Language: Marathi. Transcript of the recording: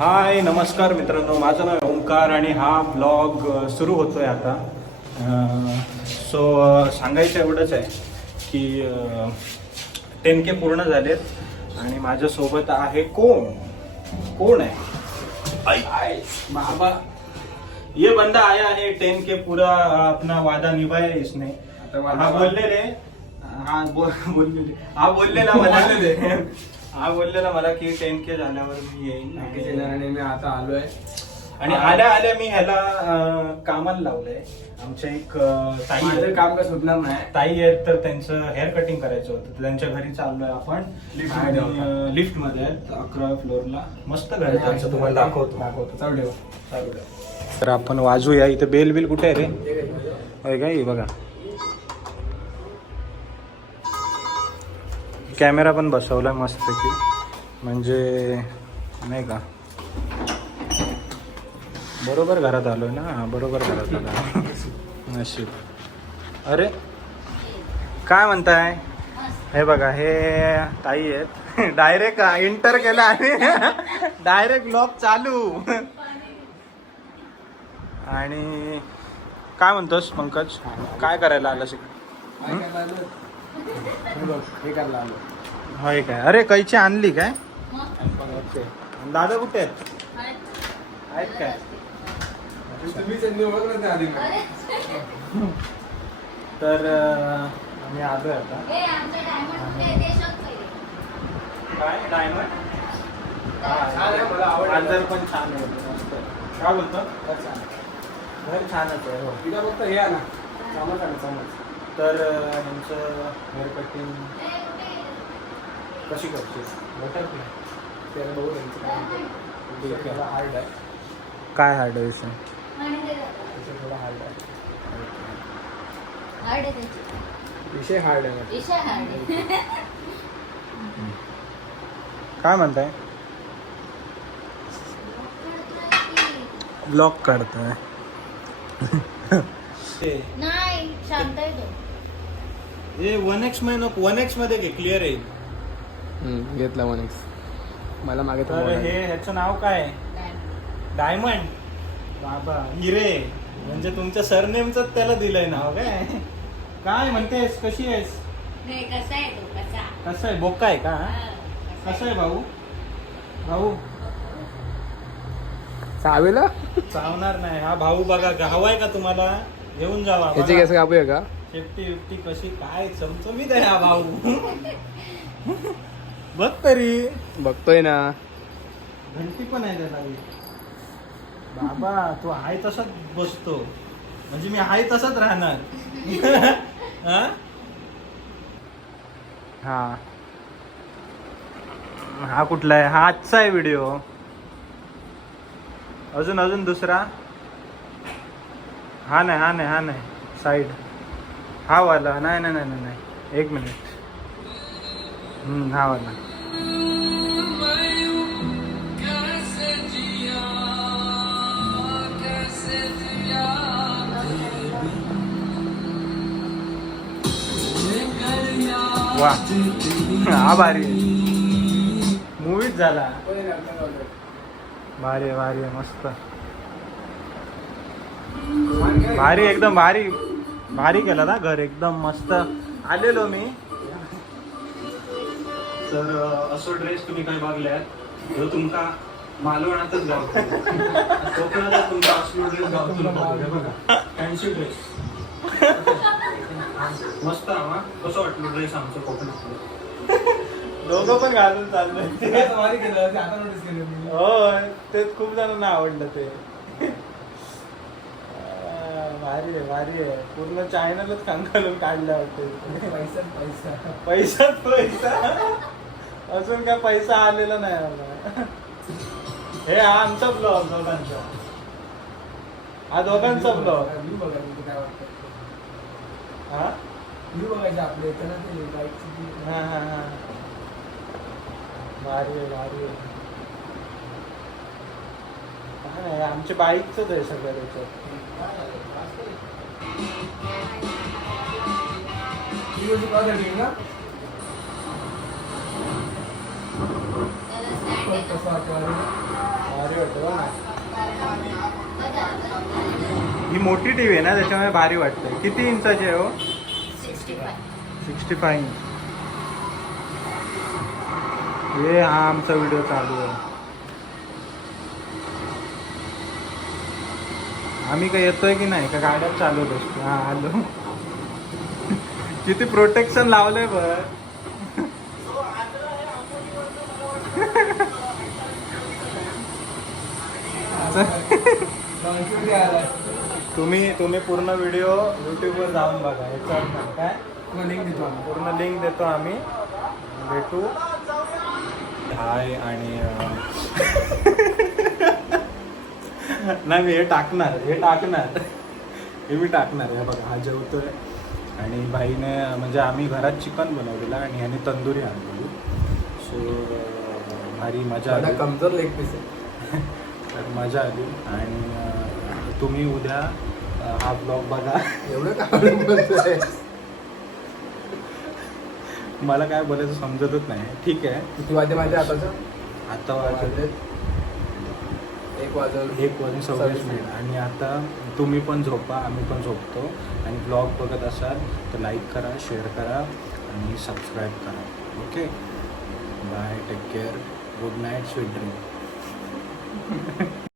हाय नमस्कार मित्रांनो, माझं नाव ओंकार आणि हा ब्लॉग सुरू होतो आहे आता. सो सांगायचं एवढंच आहे की 10K पूर्ण झालेत आणि माझ्यासोबत आहे कोण आहे? आई बाबा, ये बंदा आया है 10K पूरा अपना वादा निभाया इसने. हा बोललेला मला की 10K झाल्यावर मी येईन आणि मी आता आलोय आणि आल्या मी ह्याला कामाला लावलंय. आमच्या एक ताई काम काय सुटणार नाही. ताई आहेत तर त्यांचं हेअर कटिंग करायचं होतं, तर त्यांच्या घरी चाललोय आपण. लिफ्ट मध्ये आहेत 11व्या फ्लोअरला. मस्त घर आहे त्यांचं, तुम्हाला दाखवतो. चालू तर आपण वाजूया. इथे बेल कुठे आहे रे? होय काय, बघा कॅमेरा पण बसवला मस्तपैकी, म्हणजे नाही का बरोबर घरात आलोय ना. बरोबर घरात आलो नशीब. अरे काय म्हणताय? हे बघा, हे ताई आहेत. डायरेक्ट इंटर केला आणि डायरेक्ट ब्लॉग चालू. आणि काय म्हणतोस पंकज, काय करायला आला हे करायला आलो. होय काय? अरे कैची आणली काय? दादा कुठे आहेत काय? तुम्ही त्यांनी ओळखलं नाही आधी. तर आम्ही आलोय आता. काय डायमंड? अंदर पण छान आहे, मस्त. काय बोलतो? घर छानच आहे. हो, तिला फक्त हे आहे ना, समज. तर ह्यांचं हेअर कटिंग कशी करते? बटरफ्लाय त्याला बघू त्यांचं हार्ड आहे. काय हार्ड विषय? थोडा हार्ड आहे. विषय हार्ड आहे. काय म्हणताय? ब्लॉग काढतोय. नाही, शांत आहे तो. हे 1x नको, 1x मध्ये घे, क्लिअर येईल. घेतला 1x. मला मागे तर हे ह्याचं नाव काय? डायमंड. बाबा हिरे, म्हणजे तुमच्या सरनेमच त्याला दिलंय नाव काय? काय म्हणतेस, कशी आहेस? नाही, कसा आहे तो? कसं आहे? बोका आहे का? कसं आहे भाऊ? चावेला चावणार नाही हा भाऊ. बघा, हवाय का तुम्हाला? घेऊन जावा. याची कसं कापूया का? शेफ्टी कशी काय चमचमीत आहे हा भाऊ. बघ तरी, बघतोय ना. घंटी पण आहे त्याला. बाबा तू आहे तसाच बसतो, म्हणजे मी आहे तसाच राहणार. हा कुठला आहे? हा आजचा आहे व्हिडिओ. अजून दुसरा. हा नाही साईड. हा वाला. नाही, 1 मिनिट. हा वाला. वा, हा भारी आहे. मूवीच झाला. भारी आहे मस्त. भारी, एकदम भारी केला ना घर, एकदम मस्त. आलेलो मी. तर असो ड्रेस तुम्ही काय बघल्यात, जो तुमका मालवणातच गावतो, कोकणातच तुमचा असलो ड्रेस गावतो. फॅन्सी ड्रेस मस्त. हा कसं वाटलं ड्रेस आमचं कोकणातलं? दोघं पण घालून चाललंय. होय, ते खूप जणांना आवडलं ते. भारी आहे. पूर्ण चॅनलच घालून काढलं वाटतं. पैसा अजून काय पैसा आलेला नाही आम्हाला. हे हा आमचा ब्लॉग दोघांचा. हा दोघांचा ब्लॉग. हा आपले भारी आहे. काय नाही, आमच्या बाईकच आहे सगळं त्याच्यात. त्याला stand आहे. अरे ही मोठी टी व्ही आहे ना त्याच्यामुळे भारी वाटतं. किती इंचाची आहे हो? 65 इंच. हे हा आमचा व्हिडिओ चालू आहे. आम्ही काय येतोय की नाही का गाड्यात चालवत असतो. हा आलो. किती प्रोटेक्शन लावलंय बघ. तुम्ही पूर्ण व्हिडिओ यूट्यूबवर जाऊन बघा. याच्यावर काय लिंक देतो आम्ही. पूर्ण लिंक देतो आम्ही. भेटू. हाय आणि नाही मी हे टाकणार हे मी टाकणार. हे बघा हा जेवतोय आणि बाईने म्हणजे आम्ही घरात चिकन बनवलेलं आणि ह्याने तंदुरी आणलेली. सो भारी मजा आली. कमजोर लेग पीस आहे. तर मजा आली आणि तुम्ही उद्या हा ब्लॉग बघा. एवढं काय बोलतोय? मला काय बोलायचं समजतच नाही. ठीक आहे. किती वाजते माहिती आहे आताचं? आता वाजले 1:26 आणि आता तुम्ही पण झोपा, आम्ही पण झोपतो. आणि ब्लॉग बघत असाल तर लाईक करा, शेअर करा आणि सबस्क्राईब करा. Okay bye, take care, good night, sweet dream.